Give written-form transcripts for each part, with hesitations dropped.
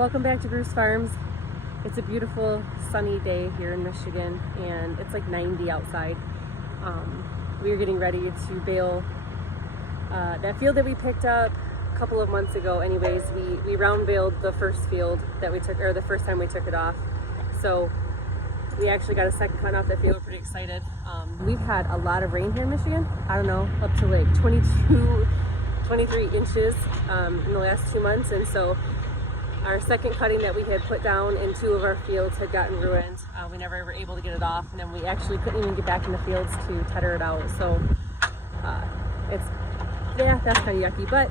Welcome back to Bruce Farms. It's a beautiful sunny day here in Michigan and it's like 90 outside. We are getting ready to bale that field that we picked up a couple of months ago. Anyways, we round baled the first field that we took, or the first time we took it off. So we actually got a second cut off that field. We're pretty excited. We've had a lot of rain here in Michigan. I don't know, up to like 22, 23 inches in the last 2 months. And so our second cutting that we had put down in 2 of our fields had gotten ruined. We never were able to get it off, and then we actually couldn't even get back in the fields to tether it out. So that's kind of yucky, but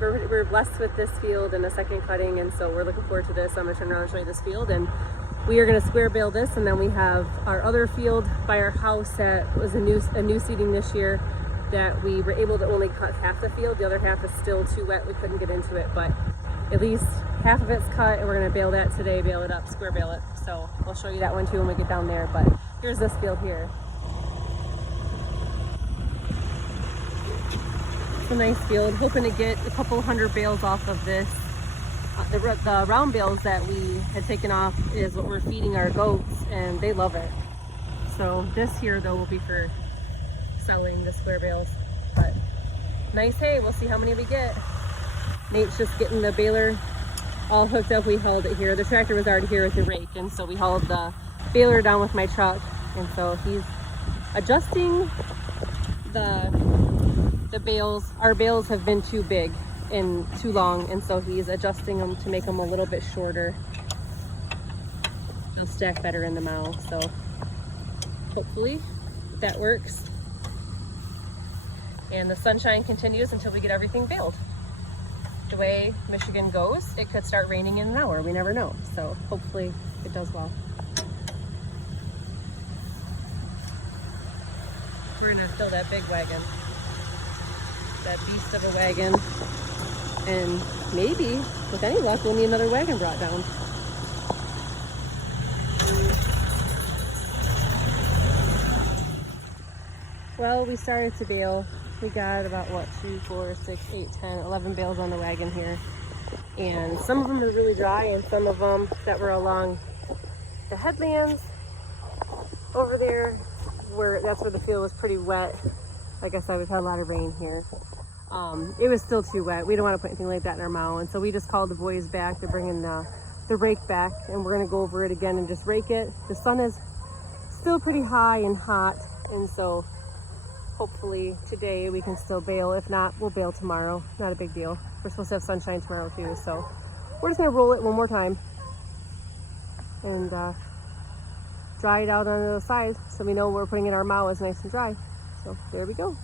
we're blessed with this field and a second cutting, and so we're looking forward to this. I'm gonna turn around and show you this field, and we are gonna square bale this, and then we have our other field by our house that was a new seeding this year that we were able to only cut half the field. The other half is still too wet. We couldn't get into it, but at least half of it's cut, and we're gonna bale that today, bale it up, square bale it. So we'll show you that one too when we get down there, but here's this field here. It's a nice field, hoping to get a couple hundred bales off of this. The round bales that we had taken off is what we're feeding our goats, and they love it. So this here though will be for selling, the square bales, but nice hay. We'll see how many we get. Nate's just getting the baler all hooked up. We hauled it here. The tractor was already here with the rake, and so we hauled the baler down with my truck, and so he's adjusting the bales. Our bales have been too big and too long, and so he's adjusting them to make them a little bit shorter. They'll stack better in the mow, so hopefully that works. And the sunshine continues until we get everything baled. The way Michigan goes, it could start raining in an hour. We never know. So hopefully it does well. We're gonna fill that big wagon, that beast of a wagon, and maybe, with any luck, we'll need another wagon brought down. Well, we started to bale. We got about, 2, 4, 6, 8, 10, 11 bales on the wagon here. And some of them are really dry, and some of them that were along the headlands over there, that's where the field was pretty wet. Like I said, we've had a lot of rain here. It was still too wet. We don't want to put anything like that in our mow, and so we just called the boys back. They're bringing the rake back, and we're gonna go over it again and just rake it. The sun is still pretty high and hot, and so hopefully today we can still bale. If not, we'll bale tomorrow. Not a big deal. We're supposed to have sunshine tomorrow too, so we're just gonna roll it one more time and dry it out on the other side so we know we're putting in our mow is nice and dry. So there we go.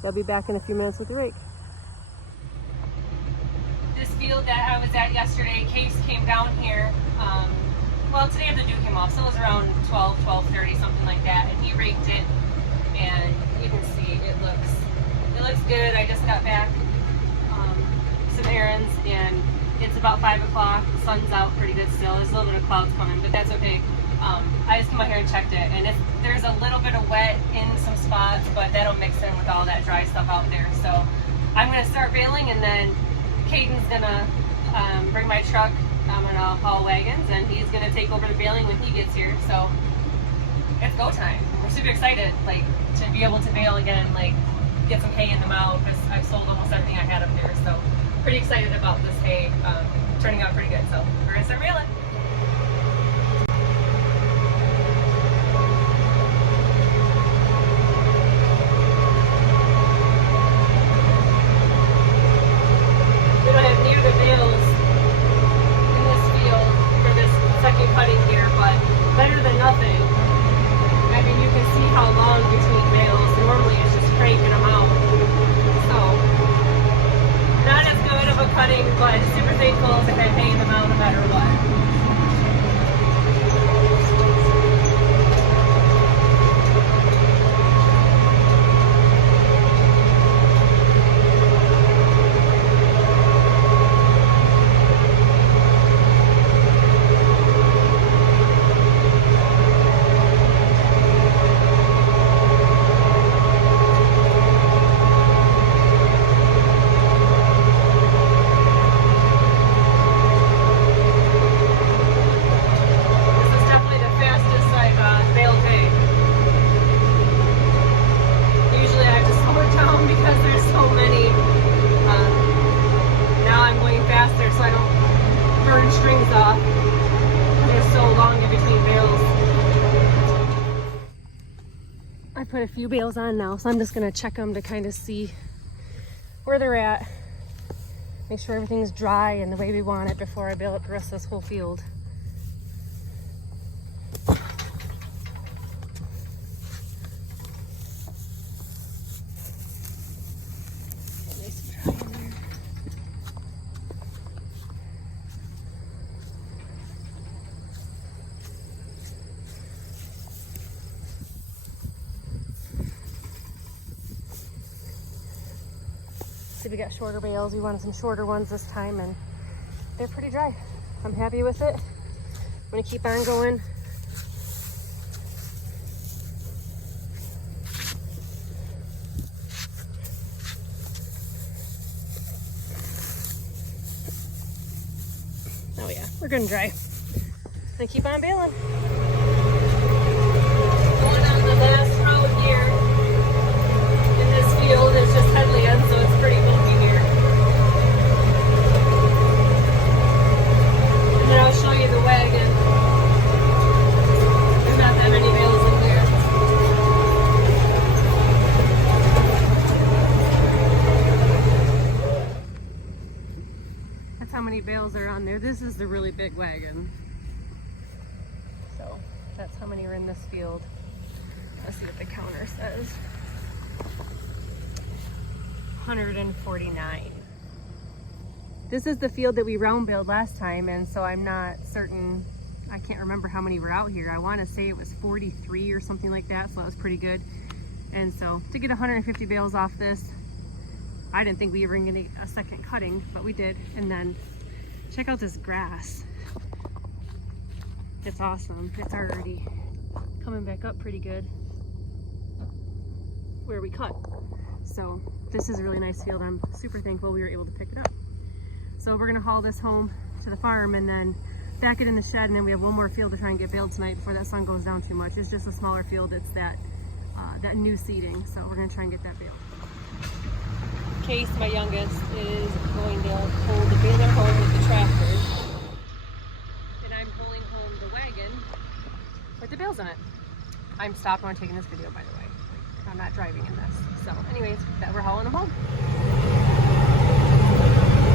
They'll be back in a few minutes with the rake. This field that I was at yesterday, Case came down here. Well, today the dew came off, so it was around 12:30, something like that, and he raked it. And you can see it looks good. I just got back some errands, and it's about 5 o'clock. The sun's out pretty good still. There's a little bit of clouds coming, but that's okay. I just came out here and checked it, and there's a little bit of wet in some spots, but that'll mix in with all that dry stuff out there. So I'm gonna start baling, and then Caden's gonna bring my truck. I'm gonna haul wagons, and he's gonna take over the baling when he gets here. So it's go time. We're super excited, like, to be able to bale again, like, get some hay in the mow, because I've sold almost everything I had up there. So pretty excited about this hay turning out pretty good. So we're gonna start baling. We don't have near the bales in this field for this second cutting here, but better than nothing. I mean, you can see how long between bales. Normally it's just cranking them out. So, not as good of a cutting, but super thankful to have hay in the mow no matter what. put a few bales on now, so I'm just gonna check them to kind of see where they're at. Make sure everything's dry and the way we want it before I bale up the rest of this whole field. See, we got shorter bales. We wanted some shorter ones this time, and they're pretty dry. I'm happy with it. I'm gonna keep on going. Oh yeah, we're gonna dry. Gonna keep on baling. Going on the last road here in this field is just headland, so it's pretty bulky here. And then I'll show you the wagon. There's not that many bales in here. That's how many bales are on there. This is the really big wagon. So that's how many are in this field. Let's see what the counter says. 149. This is the field that we round baled last time, and so I'm not certain. I can't remember how many were out here. I want to say it was 43 or something like that, so that was pretty good. And so to get 150 bales off this, I didn't think we were going to get a second cutting, but we did. And then check out this grass. It's awesome. It's already coming back up pretty good where we cut. So this is a really nice field. I'm super thankful we were able to pick it up. So we're gonna haul this home to the farm and then back it in the shed, and then we have one more field to try and get baled tonight before that sun goes down too much. It's just a smaller field. It's that new seeding. So we're gonna try and get that baled. Case, my youngest, is going to hold the baler home with the tractor. And I'm pulling home the wagon with the bales in it. I'm stopped when I'm taking this video, by the way. I'm not driving in this. So anyways, we're hauling them home.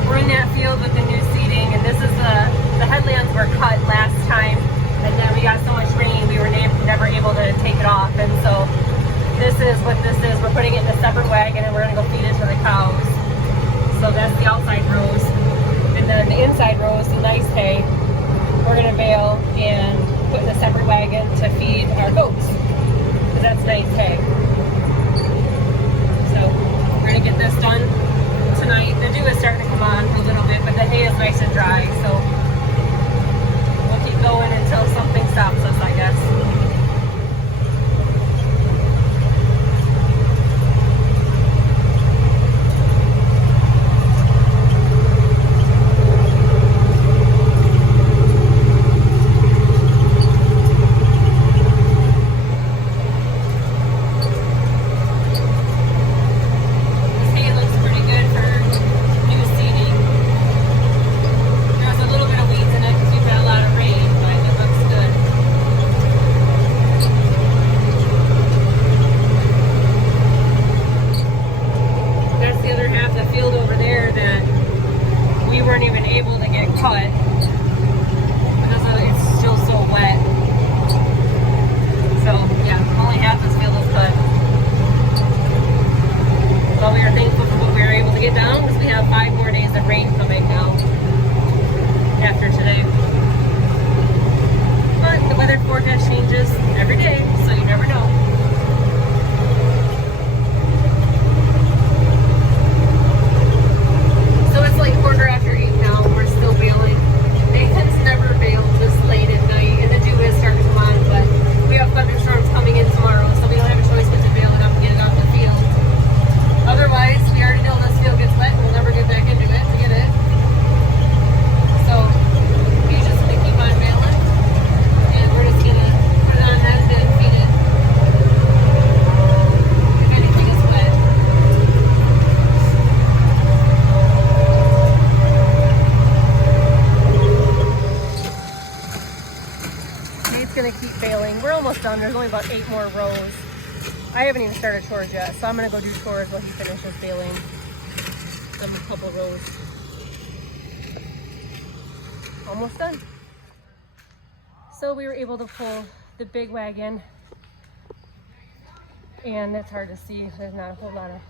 We're in that field with the new seeding, and this is the headlands were cut last time, and then we got so much rain we were never able to take it off. And so this is what this is. We're putting it in a separate wagon and we're gonna go feed it to the cows. So that's the outside rows. And then the inside rows, the nice hay, we're gonna bale and put in a separate wagon to feed our goats. Because that's nice hay. So we're gonna get this done tonight. The dew is starting to come on a little bit, but the hay is nice and dry. So we'll keep going until something stops us, I guess. Gonna keep baling. We're almost done. There's only about 8 more rows. I haven't even started chores yet, so I'm gonna go do chores while he finishes baling. I'm a couple rows. Almost done. So we were able to pull the big wagon, and it's hard to see. There's not a whole lot of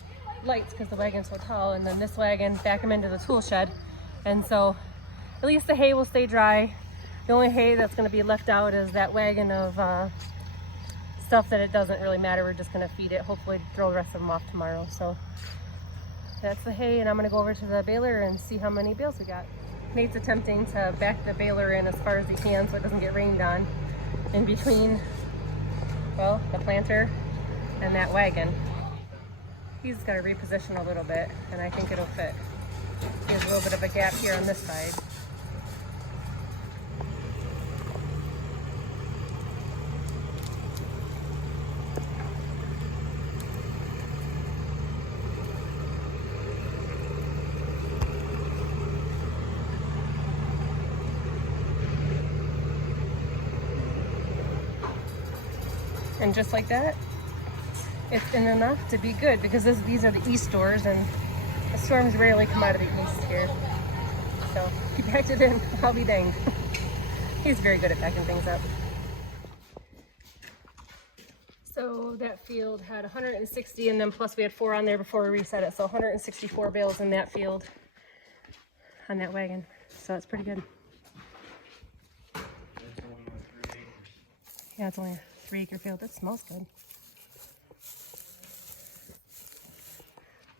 lights because the wagon's so tall, and then this wagon back him into the tool shed. And so at least the hay will stay dry. The only hay that's going to be left out is that wagon of stuff that it doesn't really matter. We're just going to feed it, hopefully throw the rest of them off tomorrow. So that's the hay, and I'm going to go over to the baler and see how many bales we got. Nate's attempting to back the baler in as far as he can so it doesn't get rained on in between, well, the planter and that wagon. He's got to reposition a little bit, and I think it'll fit. There's a little bit of a gap here on this side. And just like that, it's in enough to be good, because these are the east doors, and the storms rarely come out of the east here. So he packed it in, I'll be danged. He's very good at packing things up. So that field had 160, and then plus we had 4 on there before we reset it. So 164 bales in that field on that wagon. So it's pretty good. Yeah, it's only a 3-acre field. That smells good.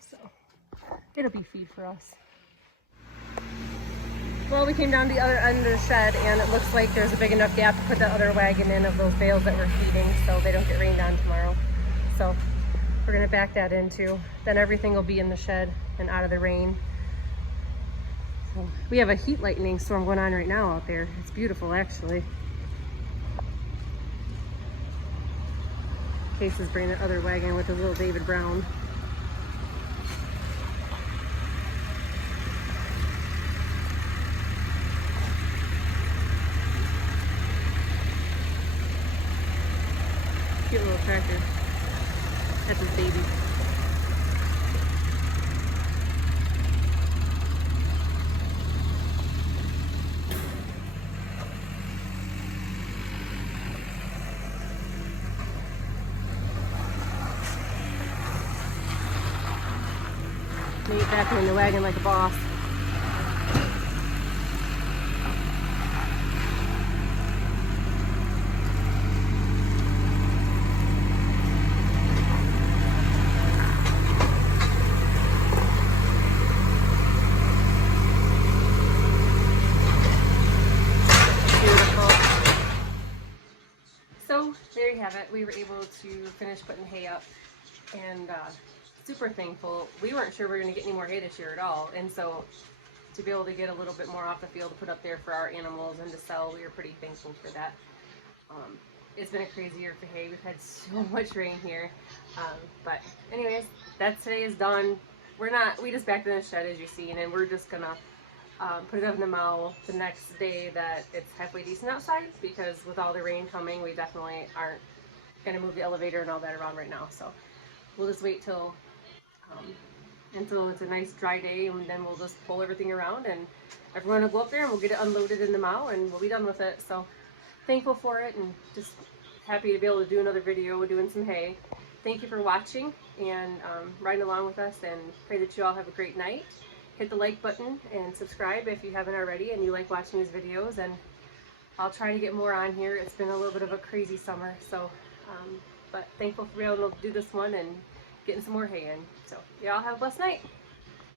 So it'll be feed for us. Well, we came down to the other end of the shed, and it looks like there's a big enough gap to put the other wagon in of those bales that we're feeding, so they don't get rained on tomorrow. So we're gonna back that into. Then everything will be in the shed and out of the rain. So we have a heat lightning storm going on right now out there. It's beautiful, actually. Case is bringing the other wagon with his little David Brown. Cute little tractor. That's his baby. Nate back in the wagon like a boss. So there you have it. We were able to finish putting hay up, and super thankful. We weren't sure we were going to get any more hay this year at all, and so to be able to get a little bit more off the field to put up there for our animals and to sell, we were pretty thankful for that. It's been a crazy year for hay. We've had so much rain here, but anyways, today is done. We just backed in the shed, as you've seen, and we're just gonna put it up in the mow the next day that it's halfway decent outside, because with all the rain coming, we definitely aren't gonna move the elevator and all that around right now. So we'll just wait till until it's a nice dry day, and then we'll just pull everything around, and everyone will go up there and we'll get it unloaded in the mow, and we'll be done with it. So thankful for it, and just happy to be able to do another video doing some hay. Thank you for watching and riding along with us, and pray that you all have a great night. Hit the like button and subscribe if you haven't already and you like watching these videos, and I'll try to get more on here. It's been a little bit of a crazy summer, so but thankful for being able to do this one and getting some more hay in. So y'all have a blessed night.